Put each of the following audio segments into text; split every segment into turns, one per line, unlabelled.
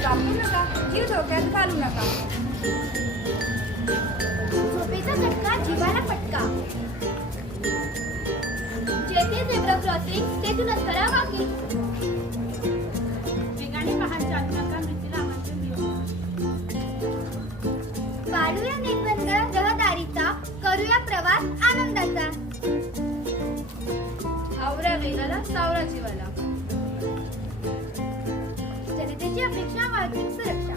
वापरू नका जीव धोक्यात घालू नका.
झोपेचा झटका जीवाला पटका जेथे झेब्रा क्रॉसिंग तेथूनच करा वाकी
ठिकाणी वाहन चालू नका मृत्यूला आमंत्रण देऊ
काढूया निर्बंध रहदारीचा करूया प्रवास आनंदाचा.
आवरा वेगाला सावरा जीवाला.
जनतेची अपेक्षा वाहतूक सुरक्षा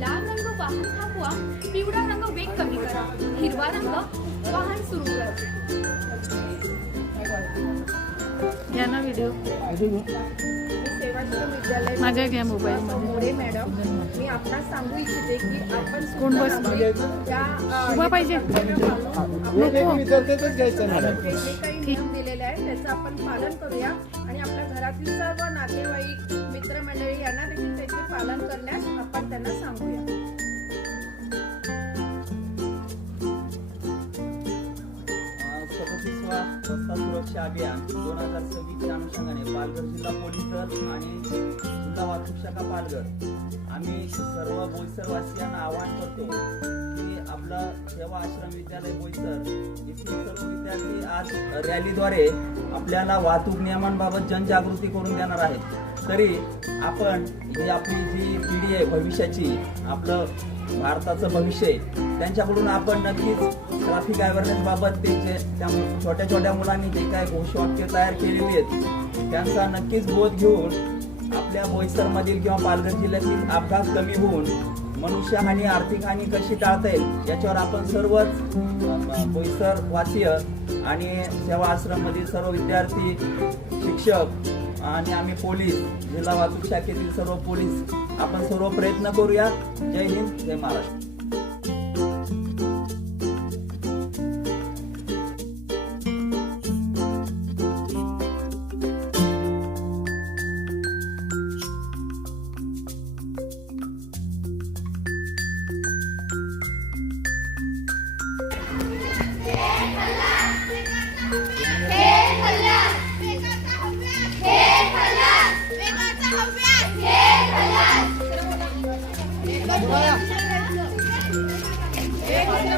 लाल रंग वाहन थांबवा पिवळा रंग वेग कमी करा हिरवा रंग वाहन सुरू करा
घ्या ना व्हिडिओ माझ्या घ्या मोबाईल
मोरे मॅडम मी आपणास सांगू इच्छिते की आपण
कोण उभा पाहिजे. नको.
घ्यायचं मॅडम
आपण पालन करूया. आणि आपल्या घरातील सर्व नातेवाईक मित्रमंडळी यांना देखील त्याचे पालन करण्यास आपण त्यांना सांगूया.
सदतीसवा रस्ता सुरक्षा अभियान दोन हजार सव्वीसच्या अनुषंगाने पालघर जिल्हा पोलीस दल आणि जिल्हा वाहतूक शाखा पालघर. आम्ही सर्व बोईसरवासियांना आवाहन करतो की आपलं सेवा आश्रम विद्यालय बोईसर येथील सर्व विद्यार्थी आज रॅलीद्वारे आपल्याला वाहतूक नियमांबाबत जनजागृती करून देणार आहेत. तरी आपण ही आपली जी पिढी आहे भविष्याची आपलं भारताचं भविष्य आहे त्यांच्याकडून आपण नक्कीच ट्रॅफिक अवेअरनेसबाबत ते जे त्या छोट्या छोट्या मुलांनी जे काय घोषवाक्य तयार केलेली आहेत त्यांचा नक्कीच बोध घेऊन आपल्या बोईसरमधील किंवा पालघर जिल्ह्यातील अपघात कमी होऊन मनुष्यहानी आर्थिक हानी कशी टाळता येईल याच्यावर आपण सर्वच अ, बोईसर वासीय आणि सेवा आश्रममधील सर्व विद्यार्थी शिक्षक आणि आम्ही पोलीस जिल्हा वाहतूक शाखेतील सर्व पोलीस आपण सर्व प्रयत्न करूया. जय हिंद जय महाराष्ट्र.